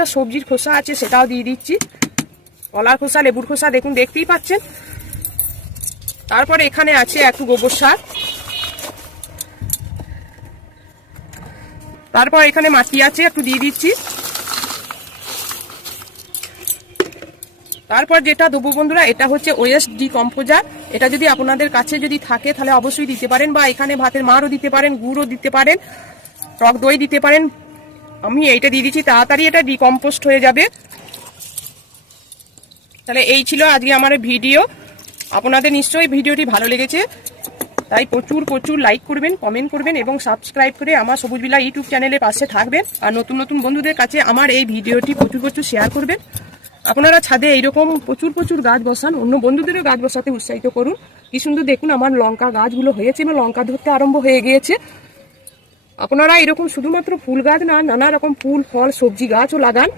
সবজির খোসা আছে সেটাও দিয়ে দিচ্ছি, কলার খোসা, লেবুর খোসা, দেখুন দেখতেই পাচ্ছেন। তারপরে এখানে আছে একটু গোবর সার, তারপর এখানে মাটি আছে একটু দিয়ে দিচ্ছি। তারপর যেটা দেবো বন্ধুরা, এটা হচ্ছে ওয়েস্ট ডিকম্পোজার। এটা যদি আপনাদের কাছে যদি থাকে তাহলে অবশ্যই দিতে পারেন, বা এখানে ভাতের মারও দিতে পারেন, গুড়ও দিতে পারেন, টক দই দিতে পারেন। আমি এইটা দিয়ে দিচ্ছি, তাড়াতাড়ি এটা ডিকম্পোস্ট হয়ে যাবে। তাহলে এই ছিল আজকে আমার ভিডিও। আপনাদের নিশ্চয়ই ভিডিওটি ভালো লেগেছে, তাই প্রচুর প্রচুর লাইক করবেন, কমেন্ট করবেন এবং সাবস্ক্রাইব করে আমার সবুজ বিলা ইউটিউব চ্যানেলের পাশে থাকবেন। আর নতুন নতুন বন্ধুদের কাছে আমার এই ভিডিওটি প্রচুর প্রচুর শেয়ার করবেন। আপনারা ছাদে এইরকম প্রচুর প্রচুর গাছ বসান, অন্য বন্ধুদেরও গাছ বসাতে উৎসাহিত করুন। কি সুন্দর দেখুন আমার লঙ্কা গাছগুলো হয়েছে এবং লঙ্কা ধরতে আরম্ভ হয়ে গিয়েছে। আপনারা এরকম শুধুমাত্র ফুল গাছ না, নানা রকম ফুল ফল সবজি গাছও লাগান।